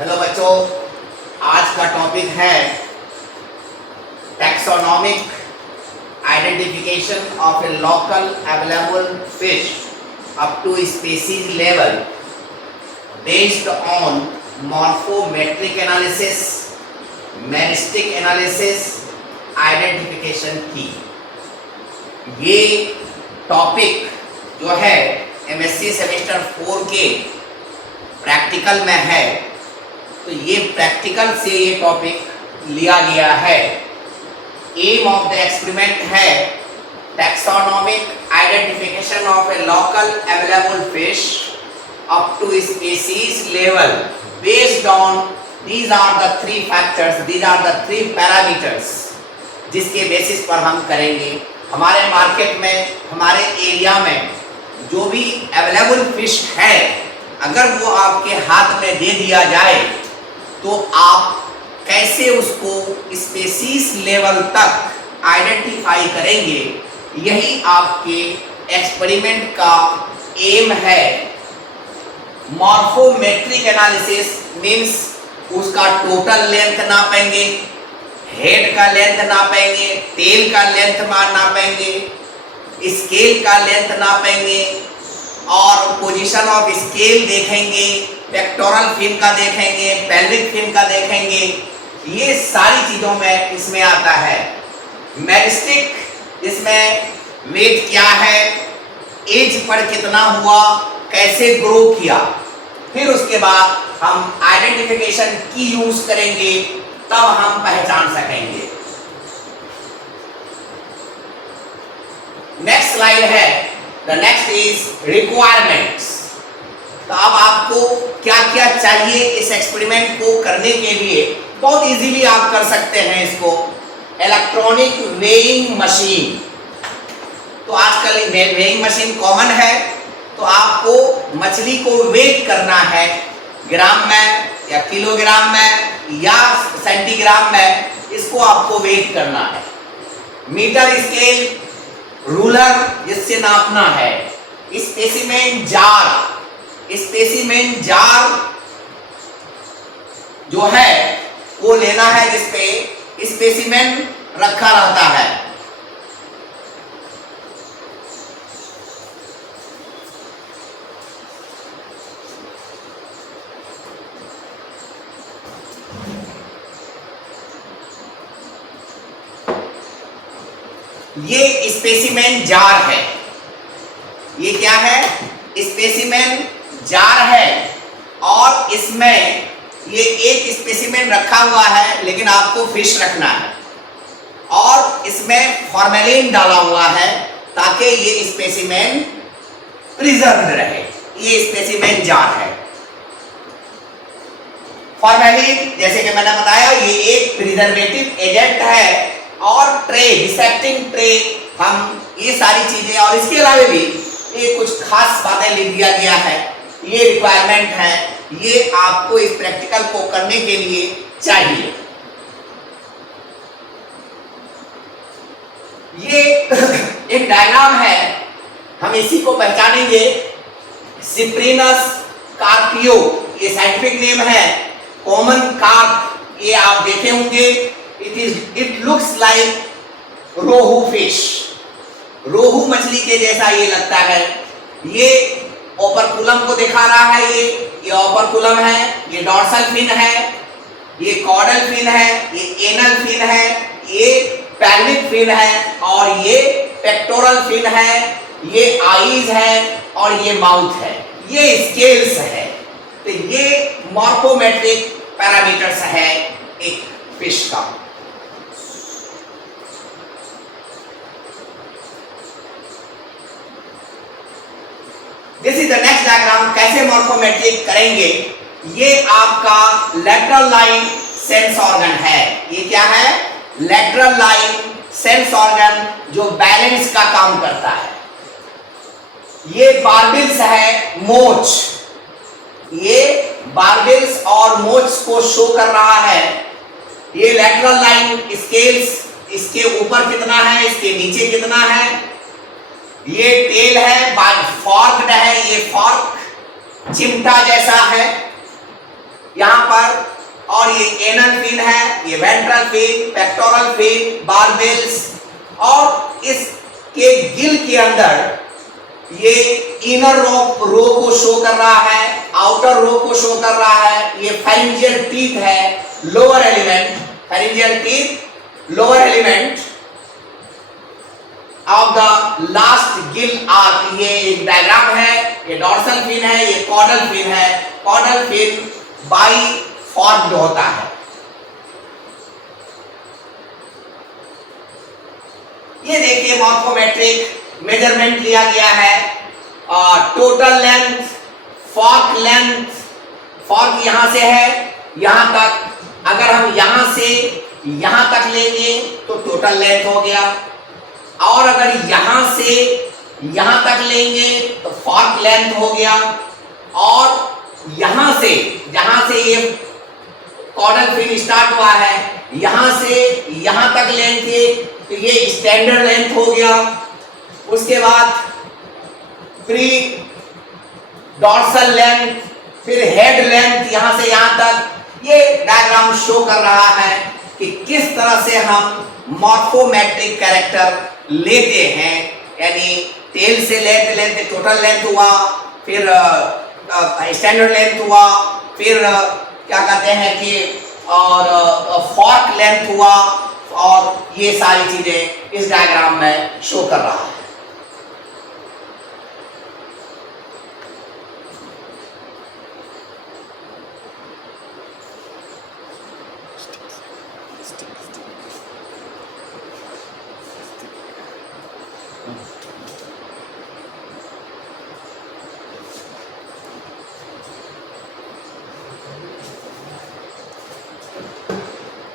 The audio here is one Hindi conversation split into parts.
हेलो बच्चों, आज का टॉपिक है taxonomic identification of a local available fish up to species level based on morphometric analysis, meristic analysis, identification की। ये टॉपिक जो है एमएससी सेमेस्टर 4 के प्रैक्टिकल में है, तो ये प्रैक्टिकल से ये टॉपिक लिया गया है। एम ऑफ द एक्सपेरिमेंट है taxonomic identification of a local available fish up to species level based on these are the three factors, these are the three parameters जिसके बेसिस पर हम करेंगे। हमारे मार्केट में, हमारे एरिया में जो भी अवेलेबल फिश है, अगर वो आपके हाथ में दे दिया जाए तो आप कैसे उसको स्पीसीज लेवल तक आइडेंटिफाई करेंगे, यही आपके एक्सपेरिमेंट का एम है। मॉर्फोमेट्रिक एनालिसिस मीन्स उसका टोटल लेंथ नापेंगे, हेड का लेंथ नापेंगे, टेल का लेंथ नापेंगे, स्केल का लेंथ नापेंगे और पोजीशन ऑफ स्केल देखेंगे, पेक्टोरल फिन का देखेंगे, पेल्विक फिन का देखेंगे। ये सारी चीजों में इसमें आता है। मेरिस्टिक, इसमें वेट क्या है, एज पर कितना हुआ, कैसे ग्रो किया, फिर उसके बाद हम आइडेंटिफिकेशन की यूज करेंगे, तब हम पहचान सकेंगे। नेक्स्ट स्लाइड है, द नेक्स्ट इज रिक्वायरमेंट्स। तो अब आपको क्या क्या चाहिए इस एक्सपेरिमेंट को करने के लिए। बहुत इजीली आप कर सकते हैं इसको। इलेक्ट्रॉनिक वेइंग मशीन, तो आजकल वेइंग मशीन कॉमन है, तो आपको मछली को वेट करना है ग्राम में या किलोग्राम में या सेंटीग्राम में, इसको आपको वेट करना है। मीटर स्केल, रूलर जिससे नापना है। स्पेसिमेन जार, स्पेसिमेन जार जो है वो लेना है जिसपे स्पेसिमेन रखा रहता है। ये स्पेसिमेन जार है। ये क्या है? स्पेसिमेन जार है और इसमें ये एक स्पेसिमेन रखा हुआ है, लेकिन आपको फिश रखना है और इसमें फॉर्मेलिन डाला हुआ है ताकि ये स्पेसिमेन प्रिजर्व्ड रहे। ये स्पेसिमेन जार है। फॉर्मेलिन, जैसे कि मैंने बताया, ये एक प्रिजर्वेटिव एजेंट है। और ट्रे, डिसेक्टिंग ट्रे, हम ये सारी चीजें और इसके अलावा भी ये कुछ खास बातें लिख दिया गया है। ये रिक्वायरमेंट है, ये आपको इस प्रैक्टिकल को करने के लिए चाहिए। ये एक डायग्राम है, हम इसी को पहचानेंगे। सिप्रिनस कार्पियो ये साइंटिफिक नेम है। कॉमन कार्प, ये आप देखे होंगे। It looks like rohu fish, rohu मछली के जैसा ये लगता है। ये ओपरकुलम को दिखा रहा है। ये ओपरकुलम है, ये डॉर्सल फिन है, ये कॉर्डल फिन है, ये एनल फिन है, ये पेल्विक फिन है और ये पेक्टोरल फिन है, ये आईज है और ये माउथ है। ये स्केल्स है। तो ये मॉर्फोमेट्रिक पैरामीटर्स है एक फिश का। This is the next diagram. कैसे मॉर्फोमेट्रिक करेंगे? ये आपका लेटरल लाइन सेंस ऑर्गन है। ये क्या है? लेटरल लाइन सेंस ऑर्गन जो बैलेंस का काम करता है। ये बार्बिल्स है, मोच। ये बार्बिल्स और मोच को शो कर रहा है। ये लेटरल लाइन स्केल्स, इसके ऊपर कितना है, इसके नीचे कितना है। ये टेल है, फॉर्क्ड है, ये फॉर्क चिमटा जैसा है। यहाँ पर, और ये एनल फिन है, ये वेंट्रल फिन, पेक्टोरल फिन, बारबेल्स, और इसके गिल के अंदर ये इनर रो को शो कर रहा है, आउटर रो को शो कर रहा है। ये फेरिंजियल टीथ है, lower element, pharyngeal teeth, lower element of the last Gill arc. ये एक डायग्राम है, ये डॉर्सल फिन है, ये कॉर्डल फिन है। कॉर्डल फिन बाई फॉर्म्ड होता है। ये देखिए मॉर्फोमेट्रिक मेजरमेंट लिया गया है, total length, fork length, fork यहां से है यहां तक, अगर हम यहां से यहां तक लेंगे तो टोटल लेंथ हो गया, और अगर यहां से यहां तक लेंगे तो फॉर्क लेंथ हो गया, और यहां से जहां से ये कॉर्डल फिन स्टार्ट हुआ है यहां से यहां तक लेंथ है तो ये स्टैंडर्ड लेंथ हो गया। उसके बाद प्री डॉर्सल लेंथ, फिर हेड लेंथ यहां से यहां तक। ये डायग्राम शो कर रहा है कि किस तरह से हम मॉर्फोमेट्रिक कैरेक्टर लेते हैं, यानी टेल से लेते टोटल लेंथ हुआ, फिर स्टैंडर्ड लेंथ हुआ, फिर क्या कहते हैं कि और फॉर्क लेंथ हुआ, और ये सारी चीजें इस डायग्राम में शो कर रहा है।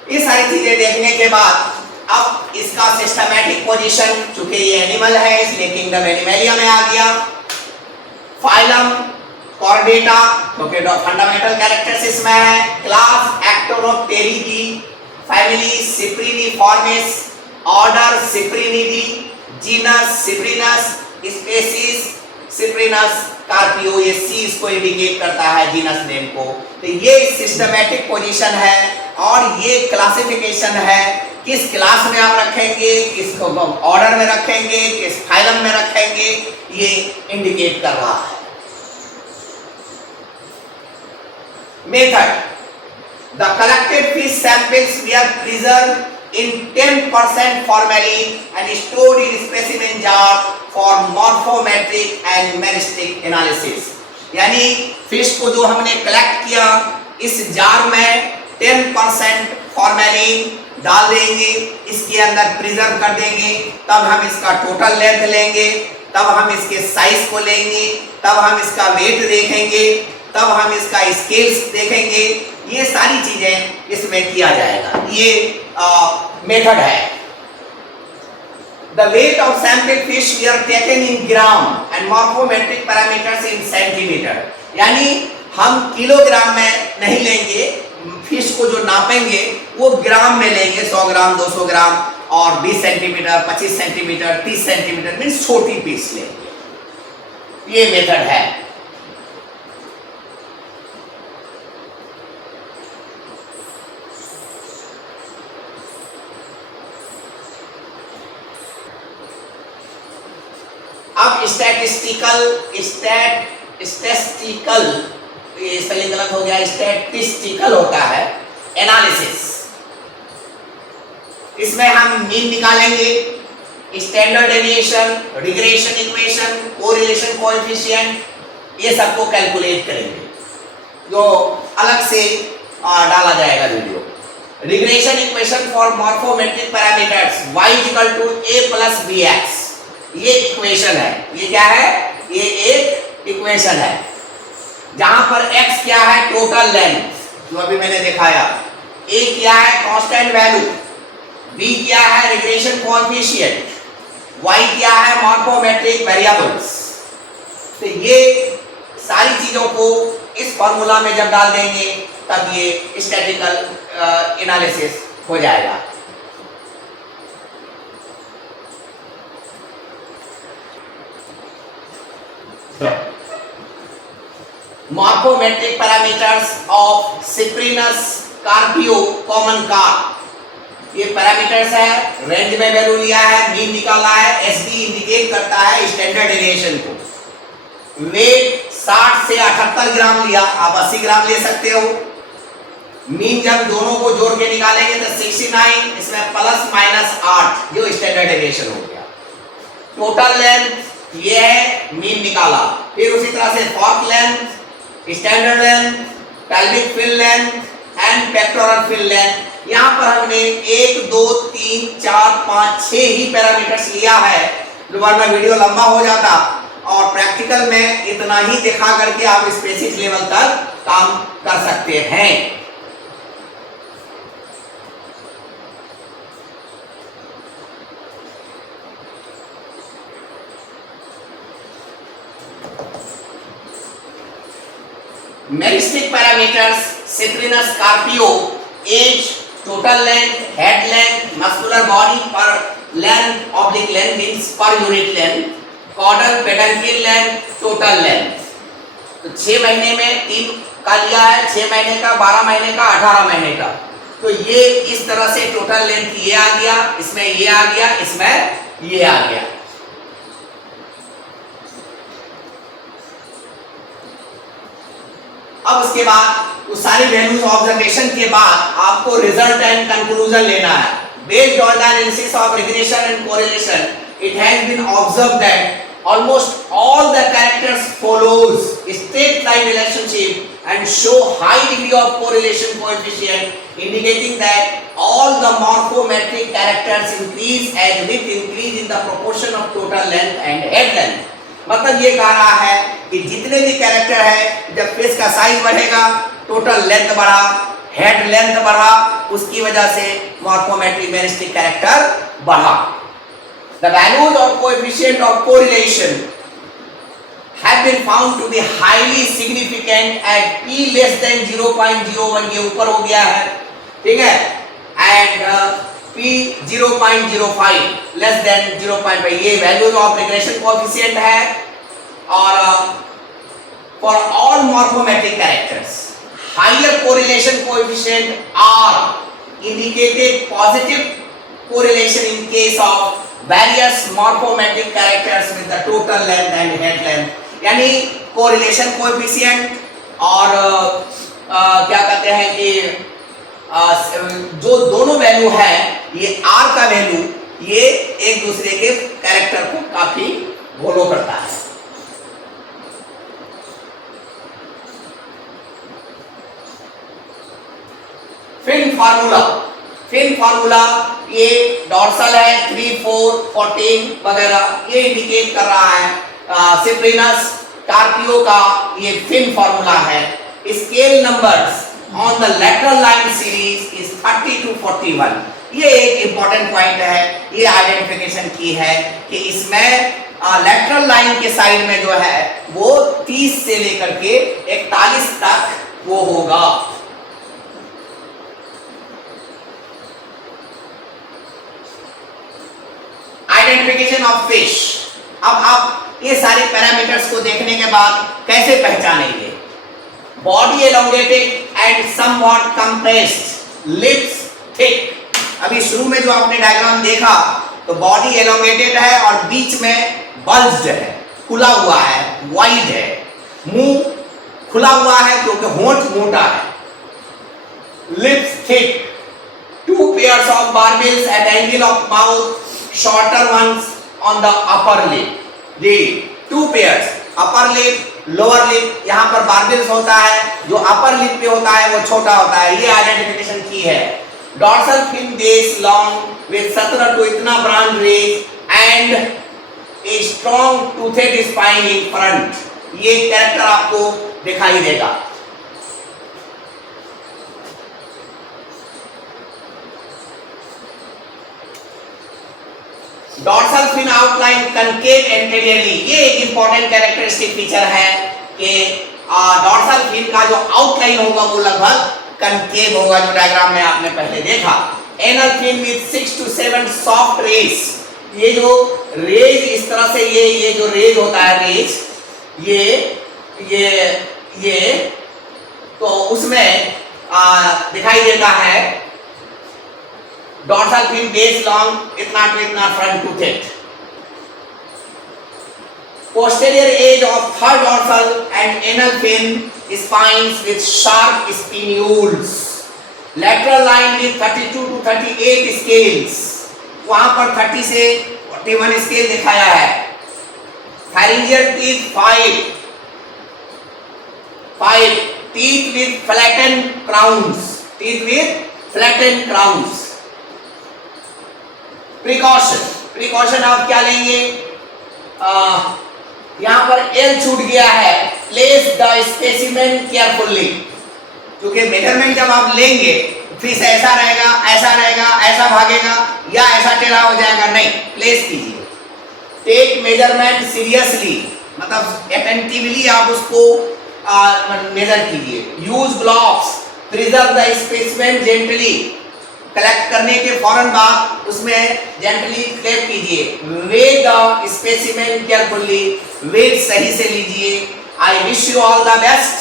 ये सारी चीजें देखने के बाद अब इसका सिस्टमैटिक पोजीशन, चूंकि ये एनिमल है इसलिए किंगडम एनिमेलिया में आ गया। फाइलम कॉर्डेटा क्योंकि फंडामेंटल कैरेक्टर्स इसमें है। Class Actinopterygii, family Cypriniformes, order Cyprinidae, genus Cyprinus, species Cyprinus carpio. ये सी इसको इंडिकेट करता है जीनस नेम को। तो ये सिस्टमैटिक पोजीशन है और ये क्लासिफिकेशन है, किस क्लास में आप रखेंगे, किस ऑर्डर में रखेंगे, किस फाइलम में रखेंगे, ये इंडिकेट कर रहा है। Method, the collected fish samples were preserved in 10% formalin and stored in specimen jar for morphometric and meristic analysis। यानी फिश को जो हमने कलेक्ट किया इस जार में 10% फॉर्मेलिन डाल देंगे, इसके अंदर प्रिजर्व कर देंगे, तब हम इसका टोटल लेंथ लेंगे, तब हम इसके साइज को लेंगे, तब हम इसका वेट देखेंगे, तब हम इसका स्केल्स देखेंगे। ये सारी चीजें इसमें किया जाएगा। ये मेथड है। The weight of sample fish were taken in gram and morphometric parameters in centimeter। यानी हम किलोग्राम में नहीं लेंगे, फिश को जो नापेंगे वो ग्राम में लेंगे, 100 ग्राम, 200 ग्राम, और 20 सेंटीमीटर, 25 सेंटीमीटर, 30 सेंटीमीटर मीन्स छोटी पीस लेंगे। ये मेथड है। अब स्टैटिस्टिकल ये स्पेलिंग गलत हो गया, स्टैटिस्टिकल होता है एनालिसिस। इसमें हम मीन निकालेंगे, standard deviation, regression equation, correlation coefficient, ये सबको कैलकुलेट करेंगे, जो अलग से डाला जाएगा video. Regression equation for morphometric parameters y = a + bx, ये इक्वेशन है। ये क्या है? ये एक इक्वेशन है जहां पर x क्या है? टोटल लेंथ, जो अभी मैंने दिखाया। a क्या है? Constant value. b क्या है? Regression coefficient. y क्या है? Morphometric variables. तो ये सारी चीजों को इस फॉर्मूला में जब डाल देंगे तब ये स्टैटिस्टिकल एनालिसिस हो जाएगा। morphometric parameters of Cyprinus carpio common carp. ये पैरामीटर्स है, रेंज में वैल्यू लिया है, मीन निकाला है, एसडी इंडिकेट करता है स्टैंडर्ड डेविएशन को। वेट 60 से 78 ग्राम लिया, आप 80 ग्राम ले सकते हो। मीन जब दोनों को जोड़ के निकालेंगे तो 69, इसमें प्लस माइनस 8, ये स्टैंडर्ड डेविएशन हो गया। टोटल लेंथ ये है, मीन निकाला। फिर उसी तरह से fork length, standard length, pelvic fin length and pectoral fin length. यहाँ पर हमने 1 2 3 4 5 6 ही पैरामीटर्स लिया है, वरना वीडियो लंबा हो जाता और प्रैक्टिकल में इतना ही दिखा करके आप स्पेसिफिक लेवल तक काम कर सकते हैं। Meristic parameters Cyprinus carpio, age, total length, head length, muscular body per length, oblique length means per unit length, caudal peduncle length, total length। तो 6 महीने में 3 का लिया है, 6 महीने का, 12 महीने का, 18 महीने का। तो ये इस तरह से टोटल लेंथ ये आ गया, इसमें ये आ गया, इसमें ये आ गया। अब उसके बाद उस सारी वैल्यूज ऑब्जर्वेशन के बाद आपको रिजल्ट एंड कंक्लूजन लेना है। Based on the analysis of regression and correlation, it has been observed that almost all the characters follows straight line relationship and show high degree of correlation coefficient, indicating that all the morphometric characters increase as with increase in the proportion of total length and head length. मतलब ये कह रहा है कि जितने भी कैरेक्टर है, जब फेस का साइज बढ़ेगा, टोटल लेंथ बढ़ा, हेड लेंथ बढ़ा, उसकी वजह से मॉर्फोमेट्रिक मेरिस्टिक कैरेक्टर बढ़ा। The values of coefficient of correlation have been found to be highly significant at p less than 0.01, ये ऊपर हो गया है, ठीक है, and p 0.05 less than 0.5, ये वैल्यूज ऑफ रिग्रेशन कोएफिशिएंट है। और for all morphometric characters higher correlation coefficient are indicated positive correlation in case of various morphometric characters with the total length and head length. यानी कोरिलेशन कोएफिशिएंट और क्या कहते हैं कि जो दोनों वैल्यू है, ये आर का वैल्यू, ये एक दूसरे के कैरेक्टर को काफी फॉलो करता है। फिन फार्मूला, फिन फार्मूला ये डॉर्सल है 3 4 14 वगैरह, ये इंडिकेट कर रहा है सिप्रिनस कार्पियो का ये फिन फार्मूला है। Scale numbers on the lateral line series is 30 to 41। ये एक इंपॉर्टेंट पॉइंट है, ये आइडेंटिफिकेशन की है कि इसमें लेटरल लाइन के साइड में जो है वो 30 से लेकर के 41 तक वो होगा। Identification of fish. अब आप ये सारे पैरामीटर्स को देखने के बाद कैसे पहचानेंगे? Body elongated and somewhat compressed, lips thick. अभी शुरू में जो आपने डायग्राम देखा तो बॉडी एलोंगेटेड है और बीच में बल्ज्ड है, खुला हुआ है, वाइड है। मुंह खुला हुआ है क्योंकि होंठ मोटा है। Lips thick, 2 pairs of barbels at angle of mouth, shorter ones on the upper lip। जी 2 pairs, upper lip, lower lip. यहाँ पर बार्बिल्स होता है, जो अपर लिप पे होता है वो छोटा होता है। ये आइडेंटिफिकेशन की है। Dorsal fin base long with 17 to इतना branch rays and a strong toothed spine in front. ये कैरेक्टर आपको दिखाई देगा। Dorsal fin outline concave anteriorly, ये एक इंपॉर्टेंट कैरेक्टरिस्टिक फीचर है कि डॉर्सल फिन का जो आउटलाइन होगा वो लगभग कनकेव होगा, जो डायग्राम में आपने पहले देखा। Anal fin with 6 to 7 soft rays, ये जो रेज इस तरह से ये जो रेज होता है, रेज ये ये तो उसमें दिखाई देता है डॉर्सल फिन बेस लॉन्ग इतना टू इतना front to thick. Posterior edge of third dorsal and anal fin spines with sharp spinules. Lateral line with 32 to 38 scales. वहां पर 30 से 41 स्केल दिखाया है. Pharyngeal teeth 5 teeth with flattened crowns. Teeth with flattened crowns. Precaution आप क्या लेंगे? यहां पर एल छूट गया है. Place the specimen carefully. क्योंकि मेजरमेंट जब आप लेंगे फिश ऐसा रहेगा, ऐसा भागेगा या ऐसा टेढ़ा हो जाएगा, नहीं, प्लेस कीजिए. टेक मेजरमेंट सीरियसली, मतलब अटेंटिवली आप उसको मेजर कीजिए. Use gloves. Preserve the specimen gently. Collect करने के फौरन बाद उसमें जेंटली क्लैप कीजिए. Weigh the specimen carefully. Weight सही से लीजिए. I wish you all the best.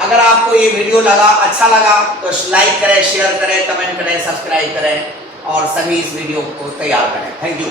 अगर आपको ये वीडियो अच्छा लगा तो लाइक करें, शेयर करें, कमेंट करें, सब्सक्राइब करें और सभी इस वीडियो को तैयार करें. Thank you.